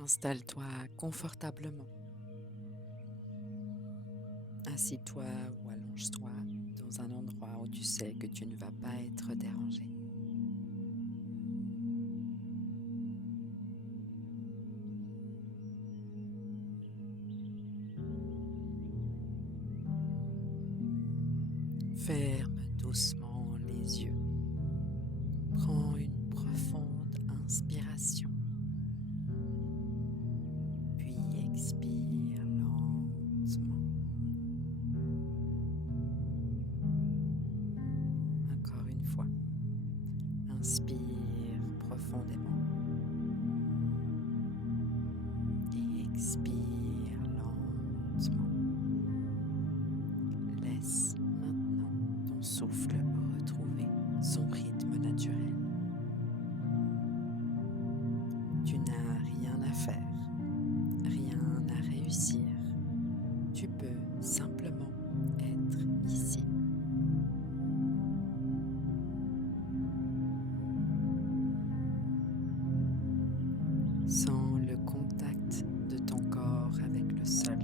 Installe-toi confortablement. Assis-toi ou allonge-toi dans un endroit où tu sais que tu ne vas pas être dérangé. Ferme doucement les yeux. Prends une profonde inspiration, puis expire lentement. Encore une fois. Inspire profondément et expire lentement. Laisse maintenant ton souffle retrouver son rythme naturel. Tu n'as rien à faire, rien à réussir. Tu peux simplement être ici. Sens le contact de ton corps avec le sol.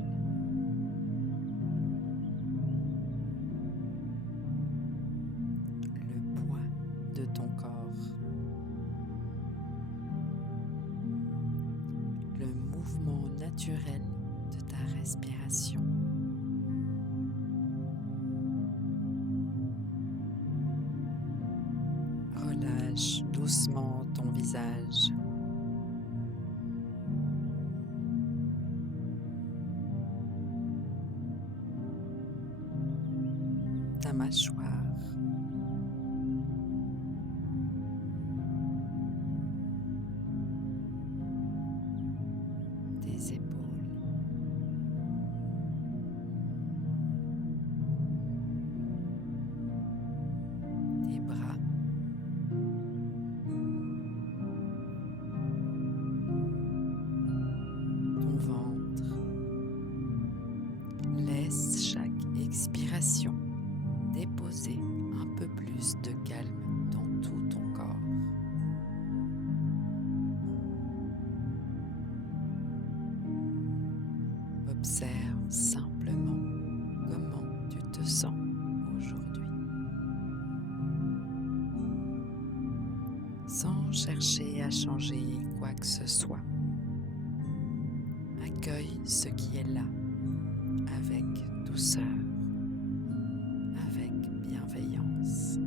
Le poids de ton corps. Le mouvement naturel de ta respiration. Relâche doucement ton visage. Ta mâchoire. Tes épaules. Tes bras. Ton ventre. Laisse chaque expiration déposer un peu plus de calme dans tout ton corps. Observe simplement comment tu te sens aujourd'hui, sans chercher à changer quoi que ce soit. Accueille ce qui est là, avec douceur, avec bienveillance.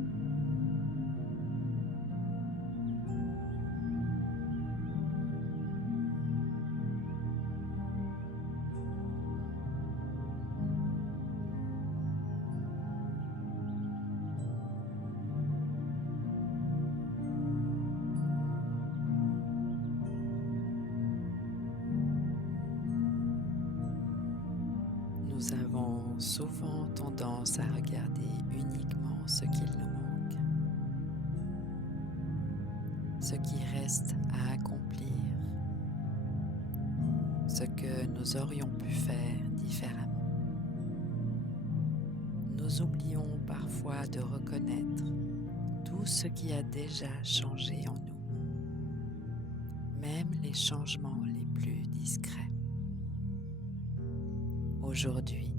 Nous avons souvent tendance à regarder uniquement ce qu'il nous manque, ce qui reste à accomplir, ce que nous aurions pu faire différemment. Nous oublions parfois de reconnaître tout ce qui a déjà changé en nous, même les changements les plus discrets. Aujourd'hui,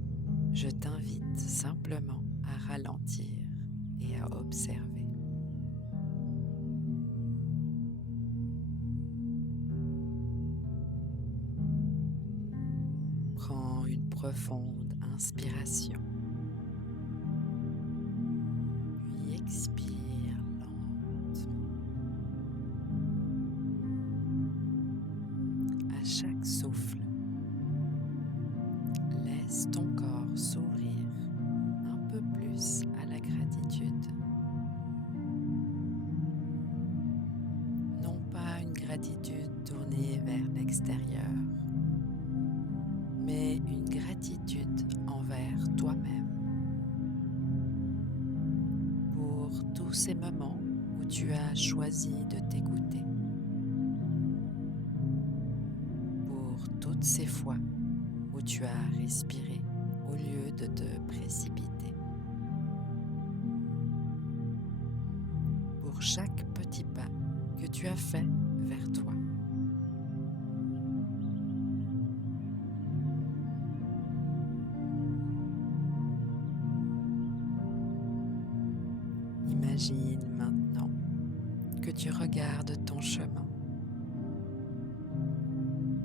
je t'invite simplement à ralentir et à observer. Prends une profonde inspiration, puis expire lentement. À chaque souffle, laisse ton corps s'ouvrir un peu plus à la gratitude. Non pas une gratitude tournée vers l'extérieur, mais une gratitude envers toi-même pour tous ces moments où tu as choisi de t'écouter, pour toutes ces fois où tu as respiré au lieu de te précipiter, pour chaque petit pas que tu as fait vers toi. Imagine maintenant que tu regardes ton chemin,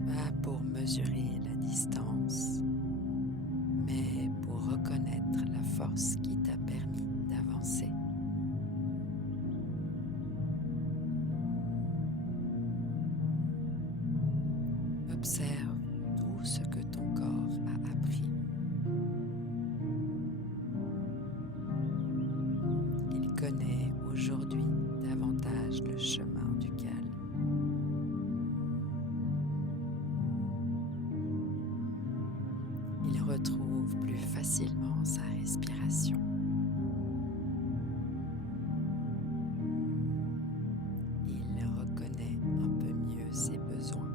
pas pour mesurer la distance, mais pour reconnaître la force qui t'a permis d'avancer. Observe tout ce que ton corps a appris. Il connaît aujourd'hui davantage le chemin du calme. Il retrouve plus facilement sa respiration. Il reconnaît un peu mieux ses besoins.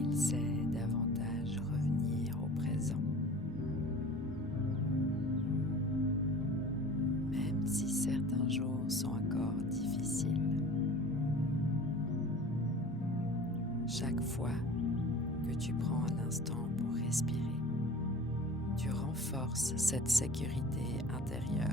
Il sait davantage revenir au présent. Même si certains jours sont encore difficiles. Chaque fois que tu prends un instant pour respirer, tu renforces cette sécurité intérieure.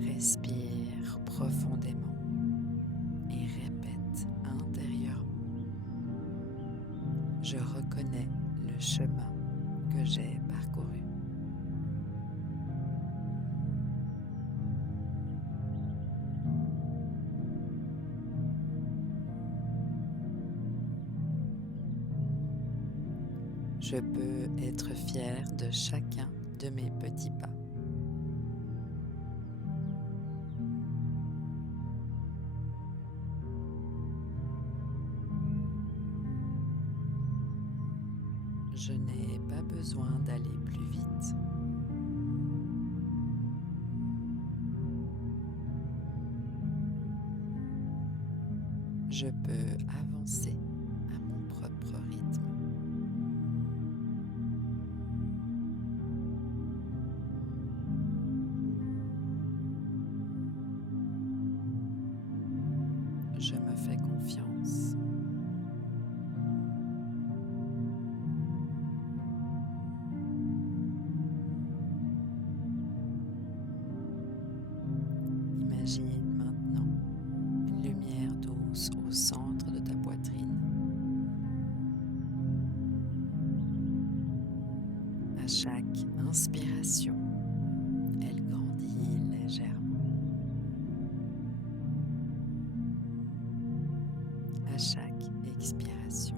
Respire profondément et répète intérieurement: je reconnais le chemin que j'ai parcouru. Je peux être fier de chacun de mes petits pas. Je n'ai pas besoin d'aller plus vite. Je peux avancer à mon propre rythme. Je me fais confiance. Imagine maintenant une lumière douce au centre de ta poitrine. À chaque inspiration, elle grandit légèrement. À chaque expiration,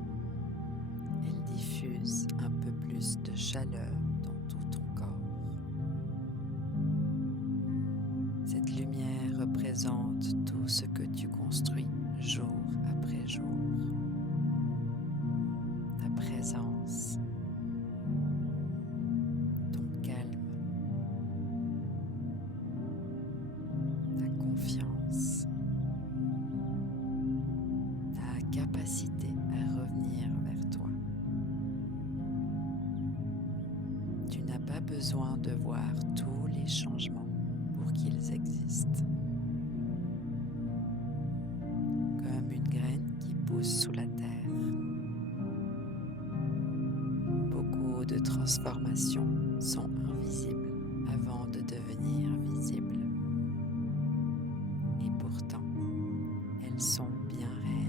elle diffuse un peu plus de chaleur dans tout ton corps. Cette lumière représente tout ce que tu construis jour après jour. Ta présence, ton calme, ta confiance, ta capacité à revenir vers toi. Tu n'as pas besoin de voir tous les changements pour qu'ils existent. Comme une graine qui pousse sous la terre. Beaucoup de transformations sont invisibles avant de devenir visibles. Et pourtant, elles sont bien réelles.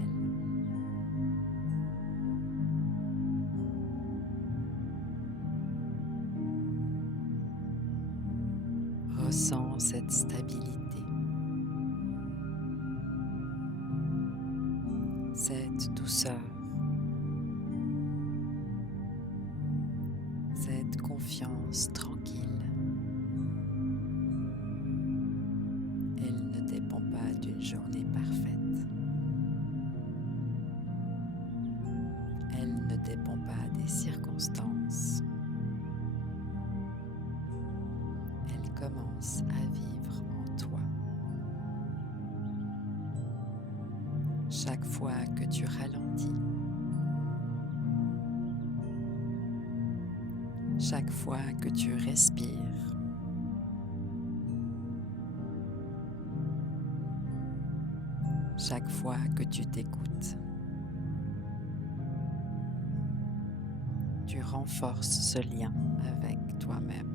Ressens cette stabilité, cette douceur, cette confiance tranquille. Elle ne dépend pas d'une journée parfaite. Elle ne dépend pas des circonstances. Elle commence à vivre en toi. Chaque fois que tu ralentis, chaque fois que tu respires, chaque fois que tu t'écoutes. Tu renforces ce lien avec toi-même.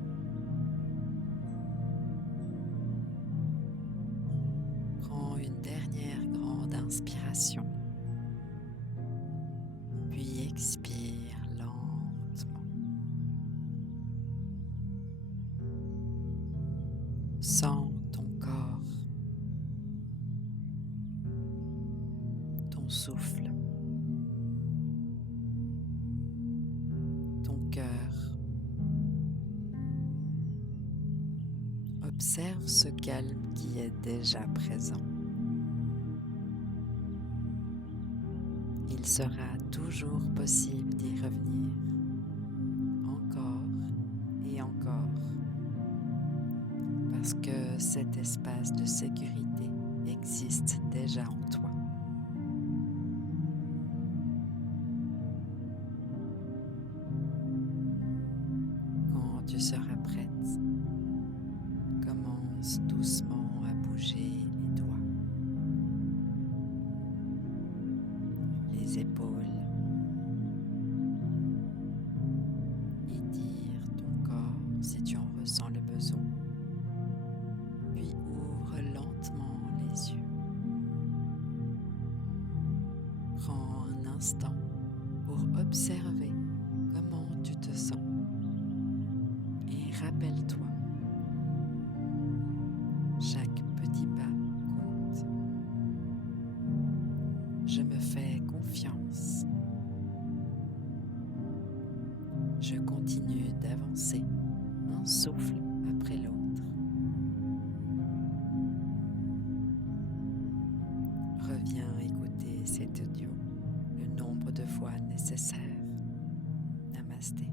Prends une dernière grande inspiration, puis expire lentement. Sens ton corps, ton souffle, ton cœur. Observe ce calme qui est déjà présent. Il sera toujours possible d'y revenir, encore et encore, parce que cet espace de sécurité existe déjà en toi. Quand tu seras prête, commence doucement à bouger les doigts, les épaules, étire ton corps si tu en ressens le besoin, puis ouvre lentement les yeux. Prends un instant pour observer comment tu te sens et rappelle-toi, chaque petit pas compte. Je me fais confiance. Je continue d'avancer, un souffle après l'autre. Reviens écouter cet audio le nombre de fois nécessaire. Namasté.